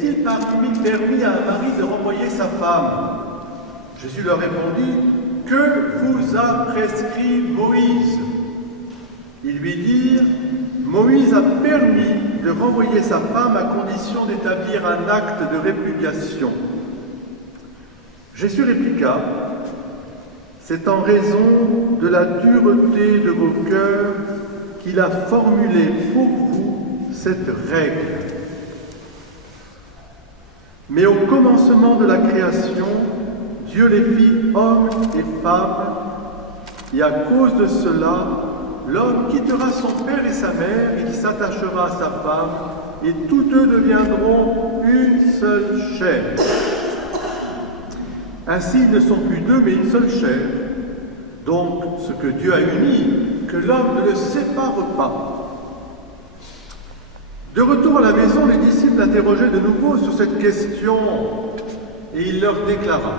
est-il permis à un mari de renvoyer sa femme? Jésus leur répondit, que vous a prescrit Moïse? Ils lui dirent, Moïse a permis de renvoyer sa femme à condition d'établir un acte de répudiation. Jésus répliqua, c'est en raison de la dureté de vos cœurs qu'il a formulé pour vous cette règle. Mais au commencement de la création, Dieu les fit hommes et femmes, et à cause de cela, l'homme quittera son père et sa mère, et il s'attachera à sa femme, et tous deux deviendront une seule chair. Ainsi, ils ne sont plus deux, mais une seule chair. Donc, ce que Dieu a uni, que l'homme ne le sépare pas. De retour à la maison, les disciples l'interrogeaient de nouveau sur cette question, et il leur déclara,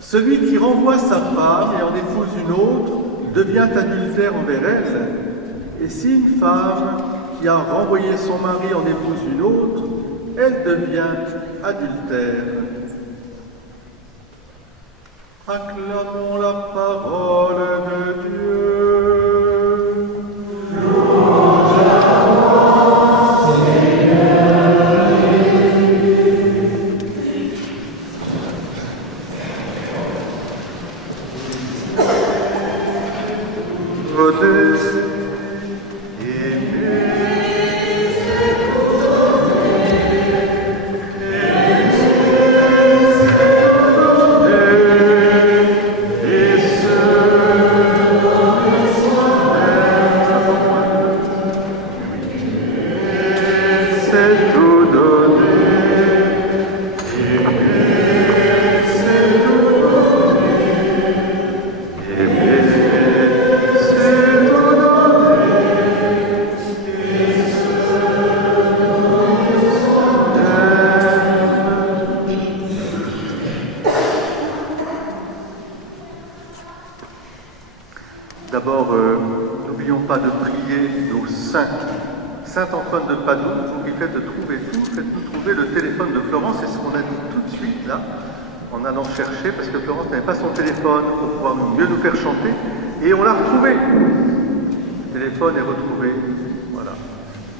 celui qui renvoie sa femme et en épouse une autre devient adultère envers elle, et si une femme qui a renvoyé son mari en épouse une autre, elle devient adultère. Acclamons la parole de Dieu. D'abord, n'oublions pas de prier nos saints. Saint Antoine de Padoue, vous qui faites trouver tout, faites-nous trouver le téléphone de Florence, c'est ce qu'on a dit tout de suite là, en allant chercher, parce que Florence n'avait pas son téléphone pour pouvoir mieux nous faire chanter, et on l'a retrouvé. Le téléphone est retrouvé, voilà.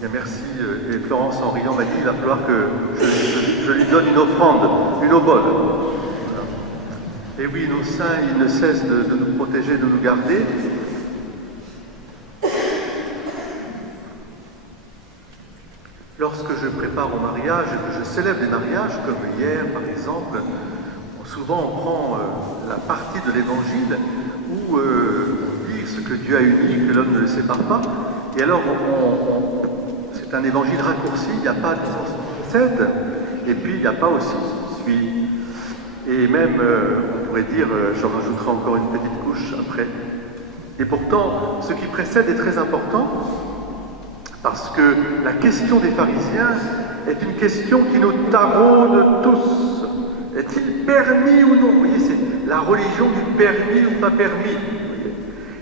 Bien, merci, et Florence en riant m'a dit, il va falloir que je lui donne une offrande, une obole. Voilà. Et oui, nos saints, ils ne cessent de nous protéger, de nous garder. Lorsque je prépare au mariage et que je célèbre des mariages, comme hier par exemple, souvent on prend la partie de l'évangile où on dit ce que Dieu a uni, que l'homme ne le sépare pas, et alors c'est un évangile raccourci, il n'y a pas de précède, et puis il n'y a pas aussi suit. Et même, on pourrait dire, j'en rajouterai encore une petite couche après. Et pourtant, ce qui précède est très important, parce que la question des pharisiens est une question qui nous taraude tous. Est-il permis ou non? Vous voyez, c'est la religion du permis ou pas permis.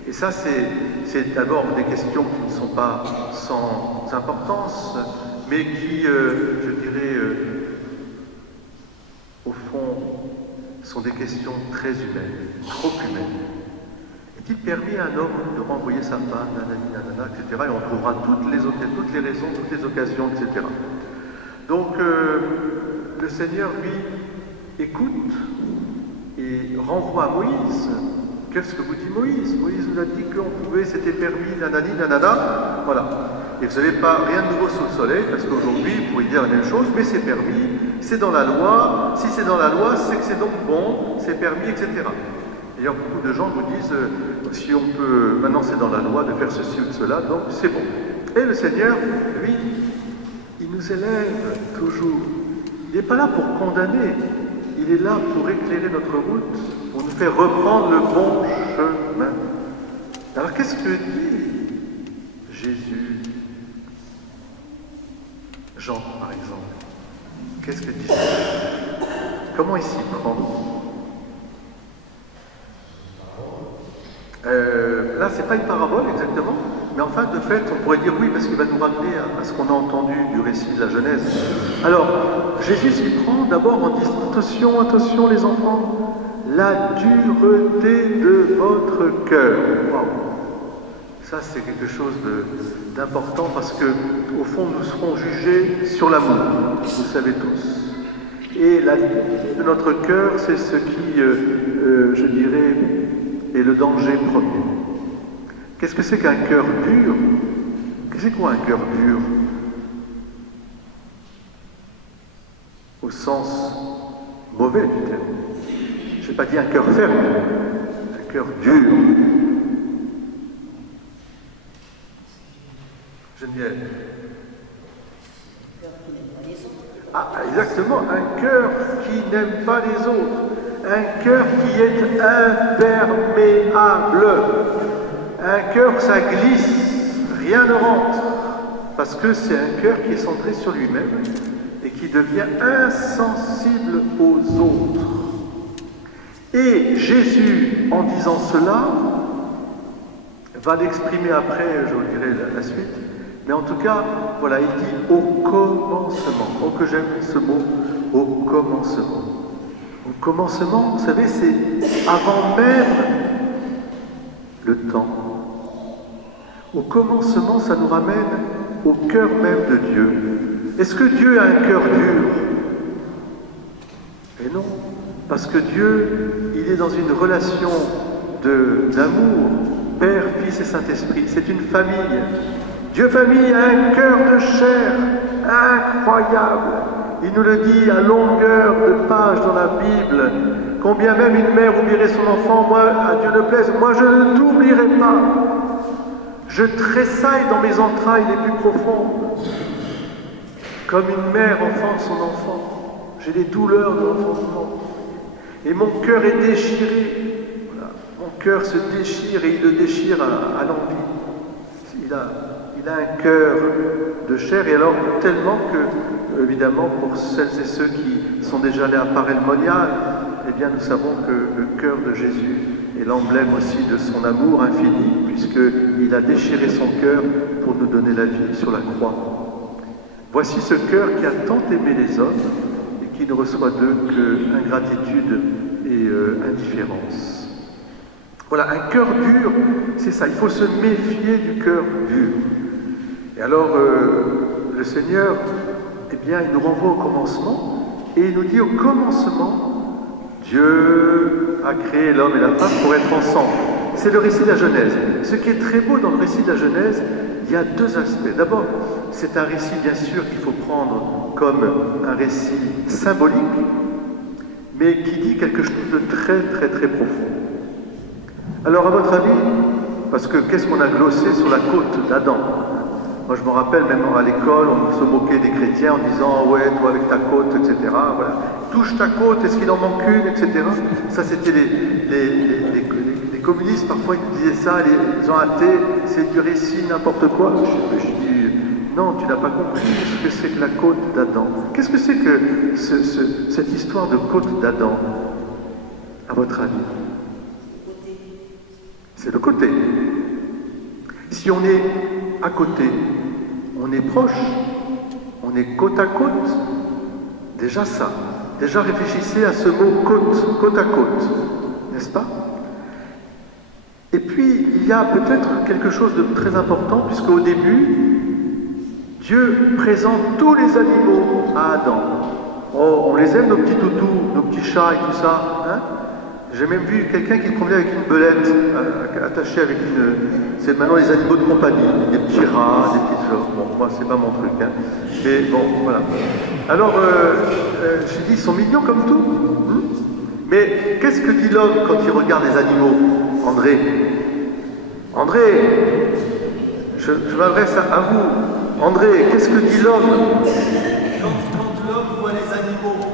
Et ça, c'est d'abord des questions qui ne sont pas sans importance, mais qui, je dirais, au fond, sont des questions très humaines, trop humaines. Est-il permis à un homme de renvoyer sa femme, nanana, etc. Et on trouvera toutes les raisons, toutes les occasions, etc. Donc, le Seigneur, lui, écoute et renvoie à Moïse. Qu'est-ce que vous dit Moïse? Moïse nous a dit qu'on pouvait, c'était permis, nanana, voilà. Et vous n'avez pas rien de nouveau sous le soleil, parce qu'aujourd'hui, vous pouvez dire la même chose, mais c'est permis, c'est dans la loi, si c'est dans la loi, c'est que c'est donc bon, c'est permis, etc. D'ailleurs, beaucoup de gens vous disent, si on peut, maintenant c'est dans la loi de faire ceci ou de cela, donc c'est bon. Et le Seigneur, lui, il nous élève toujours. Il n'est pas là pour condamner, il est là pour éclairer notre route, pour nous faire reprendre le bon chemin. Alors qu'est-ce que dit Jésus? Jean, par exemple. Qu'est-ce que dit Jésus? Comment il s'y prend? Là, c'est pas une parabole exactement, mais enfin, de fait, on pourrait dire oui, parce qu'il va nous ramener à ce qu'on a entendu du récit de la Genèse. Alors, Jésus s'y prend d'abord en disant, attention, attention les enfants, la dureté de votre cœur. Waouh. Ça, c'est quelque chose d'important parce que, au fond, nous serons jugés sur l'amour, vous savez tous. Et la dureté de notre cœur, c'est ce qui, je dirais, est le danger premier. Qu'est-ce que c'est qu'un cœur dur? Qu'est-ce que c'est quoi un cœur dur? Au sens mauvais du terme. Je n'ai pas dit un cœur ferme, un cœur dur. Geneviève. Ah, exactement, un cœur qui n'aime pas les autres, un cœur qui est imperméable, un cœur ça glisse, rien ne rentre, parce que c'est un cœur qui est centré sur lui-même et qui devient insensible aux autres. Et Jésus, en disant cela, va l'exprimer après, je vous dirai la suite, mais en tout cas, voilà, il dit au commencement. Oh, que j'aime ce mot, au commencement. Au commencement, vous savez, c'est avant même le temps. Au commencement, ça nous ramène au cœur même de Dieu. Est-ce que Dieu a un cœur dur? Et non, parce que Dieu, il est dans une relation d'amour, Père, Fils et Saint-Esprit. C'est une famille. Dieu famille a un cœur de chair incroyable. Il nous le dit à longueur de page dans la Bible. Combien même une mère oublierait son enfant, moi, à Dieu ne plaise, moi je ne t'oublierai pas. Je tressaille dans mes entrailles les plus profondes. Comme une mère enfante son enfant. J'ai des douleurs de l'enfantement. Et mon cœur est déchiré. Voilà. Mon cœur se déchire et il le déchire à l'envie. Il a un cœur de chair, et alors tellement que, évidemment, pour celles et ceux qui sont déjà allés à Paray-le-Monial, eh bien nous savons que le cœur de Jésus est l'emblème aussi de son amour infini, puisqu'il a déchiré son cœur pour nous donner la vie sur la croix. Voici ce cœur qui a tant aimé les hommes et qui ne reçoit d'eux que ingratitude et indifférence. Voilà, un cœur dur, c'est ça, il faut se méfier du cœur dur. Et alors, le Seigneur, eh bien, il nous renvoie au commencement, et il nous dit au commencement, Dieu a créé l'homme et la femme pour être ensemble. C'est le récit de la Genèse. Ce qui est très beau dans le récit de la Genèse, il y a deux aspects. D'abord, c'est un récit, bien sûr, qu'il faut prendre comme un récit symbolique, mais qui dit quelque chose de très, très, très profond. Alors, à votre avis, parce que qu'est-ce qu'on a glossé sur la côte d'Adam? Moi, je me rappelle, même à l'école, on se moquait des chrétiens en disant « Ouais, toi avec ta côte, etc. » Voilà. « Touche ta côte, est-ce qu'il en manque une, etc. » Ça, c'était les communistes, parfois, ils disaient ça, les gens athées, c'est du récit, n'importe quoi. Je dis « Non, tu n'as pas compris ce que c'est que la côte d'Adam. » Qu'est-ce que c'est que cette histoire de côte d'Adam, à votre avis? C'est le côté. Si on est à côté, on est proche, on est côte à côte, déjà ça. Déjà réfléchissez à ce mot côte, côte à côte, n'est-ce pas? Et puis, il y a peut-être quelque chose de très important, puisqu'au début, Dieu présente tous les animaux à Adam. Oh, on les aime, nos petits toutous, nos petits chats et tout ça, hein? J'ai même vu quelqu'un qui promenait avec une belette attachée avec une... C'est maintenant les animaux de compagnie, des petits rats, des petites choses. Bon, moi, c'est pas mon truc, hein. Mais bon, voilà. Alors, j'ai dit, ils sont mignons comme tout. Mais qu'est-ce que dit l'homme quand il regarde les animaux? André, je m'adresse à vous. André, qu'est-ce que dit l'homme quand l'homme voit les animaux?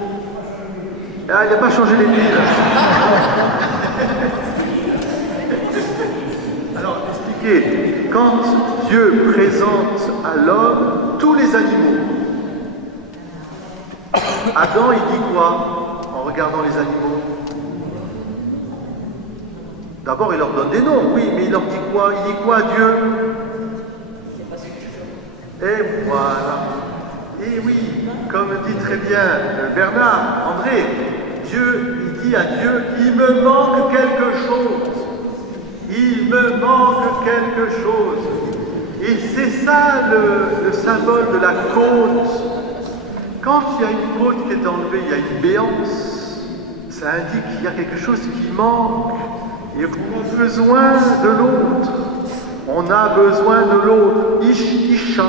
Ah, il n'a pas changé les piles. Alors, expliquez. Quand Dieu présente à l'homme tous les animaux, Adam, il dit quoi en regardant les animaux? D'abord, il leur donne des noms, oui, mais il leur dit quoi? Il dit quoi à Dieu? Et voilà. Et oui, comme dit très bien Bernard, André, Dieu, il dit à Dieu, il me manque quelque chose. Il me manque quelque chose. Et c'est ça le symbole de la côte. Quand il y a une côte qui est enlevée, il y a une béance. Ça indique qu'il y a quelque chose qui manque. Et qu'on a besoin de l'autre. On a besoin de l'autre. Isha,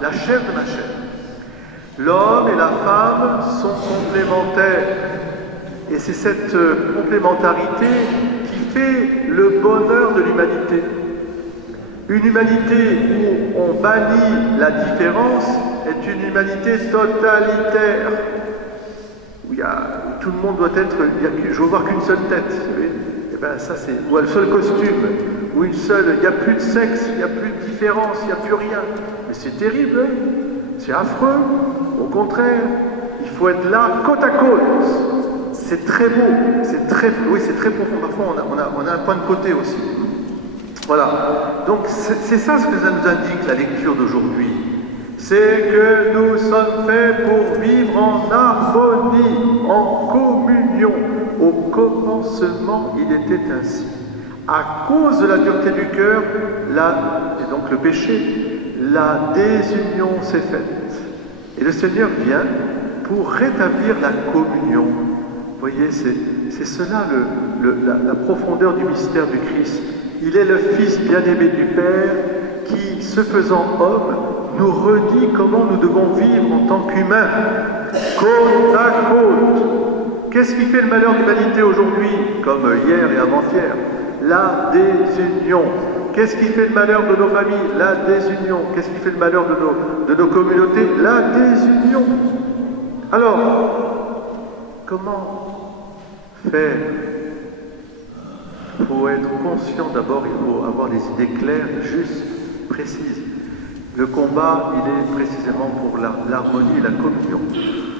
la chair de ma chair. L'homme et la femme sont complémentaires. Et c'est cette complémentarité qui fait le bonheur de l'humanité. Une humanité où on bannit la différence est une humanité totalitaire. Où tout le monde doit être, je veux voir qu'une seule tête. Et ben ça c'est, ou un seul costume, ou une seule, il n'y a plus de sexe, il n'y a plus de différence, il n'y a plus rien. Mais c'est terrible, hein, c'est affreux. Au contraire, il faut être là côte à côte. C'est très beau, c'est très profond. Parfois on a un point de côté aussi. Voilà. Donc c'est ça ce que ça nous indique la lecture d'aujourd'hui. C'est que nous sommes faits pour vivre en harmonie, en communion. Au commencement, il était ainsi. À cause de la dureté du cœur, et donc le péché, la désunion s'est faite. Et le Seigneur vient pour rétablir la communion. Vous voyez, c'est cela la profondeur du mystère du Christ. Il est le Fils bien-aimé du Père qui, se faisant homme, nous redit comment nous devons vivre en tant qu'humains, côte à côte. Qu'est-ce qui fait le malheur de l'humanité aujourd'hui, comme hier et avant-hier? La désunion. Qu'est-ce qui fait le malheur de nos familles? La désunion. Qu'est-ce qui fait le malheur de nos communautés? La désunion. Alors, comment faire? Il faut être conscient d'abord, il faut avoir des idées claires, justes, précises. Le combat, il est précisément pour l'harmonie et la communion.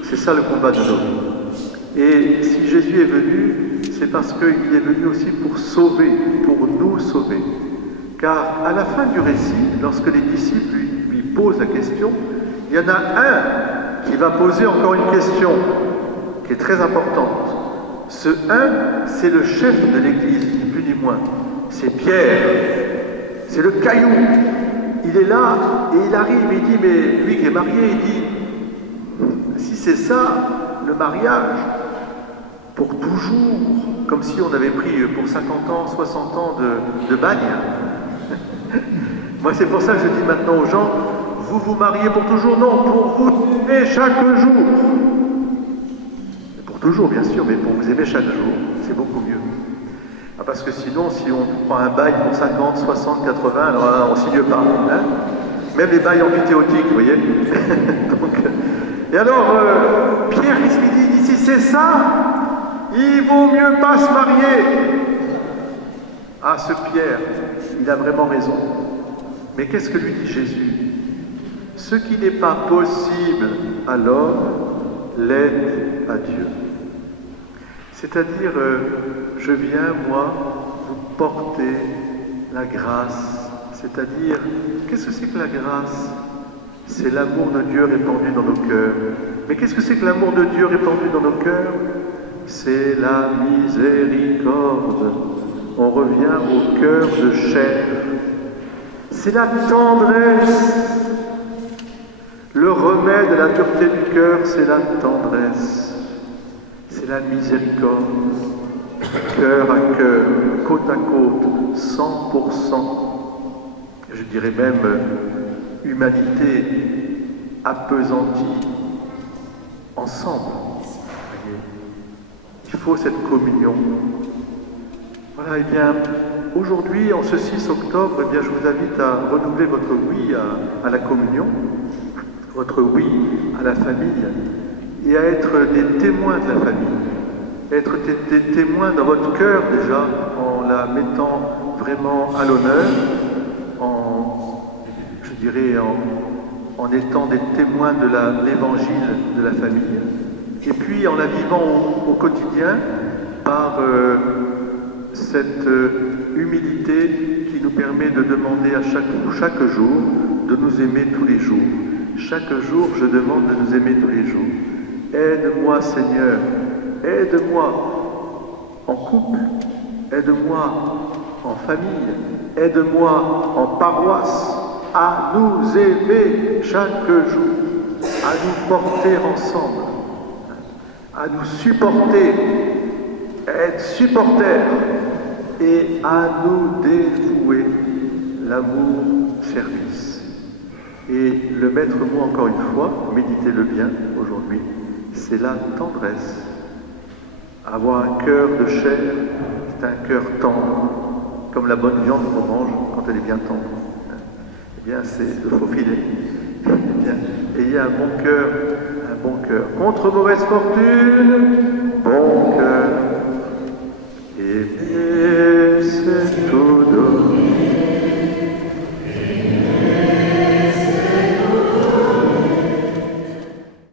C'est ça le combat de nos vies. Et si Jésus est venu, c'est parce qu'il est venu aussi pour sauver, pour nous sauver. Car à la fin du récit, lorsque les disciples lui posent la question, il y en a un qui va poser encore une question qui est très importante. Ce un, c'est le chef de l'Église, ni plus ni moins. C'est Pierre. C'est le caillou. Il est là et il arrive, il dit, mais lui qui est marié, il dit, si c'est ça, le mariage, pour toujours, comme si on avait pris pour 50 ans, 60 ans de bagne. Moi, c'est pour ça que je dis maintenant aux gens, vous vous mariez pour toujours? Non, pour vous aimer chaque jour. Pour toujours, bien sûr, mais pour vous aimer chaque jour, c'est beaucoup mieux. Ah, parce que sinon, si on prend un bail pour 50, 60, 80, alors là, on ne signe pas. Hein, même les bails amphithéotiques, vous voyez. Donc, et alors, Pierre, qu'est-ce qu'il dit? Il dit, si c'est ça, il vaut mieux pas se marier. Ah, ce Pierre, il a vraiment raison. Mais qu'est-ce que lui dit Jésus? Ce qui n'est pas possible à l'homme, l'aide à Dieu. C'est-à-dire, je viens, moi, vous porter la grâce. C'est-à-dire, qu'est-ce que c'est que la grâce? C'est l'amour de Dieu répandu dans nos cœurs. Mais qu'est-ce que c'est que l'amour de Dieu répandu dans nos cœurs? C'est la miséricorde. On revient au cœur de chair. C'est la tendresse. Le remède à la dureté du cœur, c'est la tendresse. C'est la miséricorde. Cœur à cœur, côte à côte, 100%. Je dirais même humanité appesantie ensemble. Il faut cette communion. Voilà, et bien, aujourd'hui, en ce 6 octobre, eh bien, je vous invite à renouveler votre oui à la communion, votre oui à la famille, et à être des témoins de la famille. Être des témoins dans votre cœur déjà, en la mettant vraiment à l'honneur, en étant des témoins de l'évangile de la famille, et puis en la vivant au quotidien par cette humilité qui nous permet de demander à chaque jour de nous aimer tous les jours. Chaque jour, je demande de nous aimer tous les jours. Aide-moi, Seigneur, aide-moi en couple, aide-moi en famille, aide-moi en paroisse, à nous aimer chaque jour, à nous porter ensemble, à nous supporter, être supporters et à nous dévouer l'amour-service. Et le maître mot, encore une fois, méditez-le bien aujourd'hui, c'est la tendresse. Avoir un cœur de chair, c'est un cœur tendre, comme la bonne viande qu'on mange quand elle est bien tendre. Eh bien, c'est le faux filet. Eh bien, ayez un bon cœur, un bon cœur. Contre mauvaise fortune, bon cœur.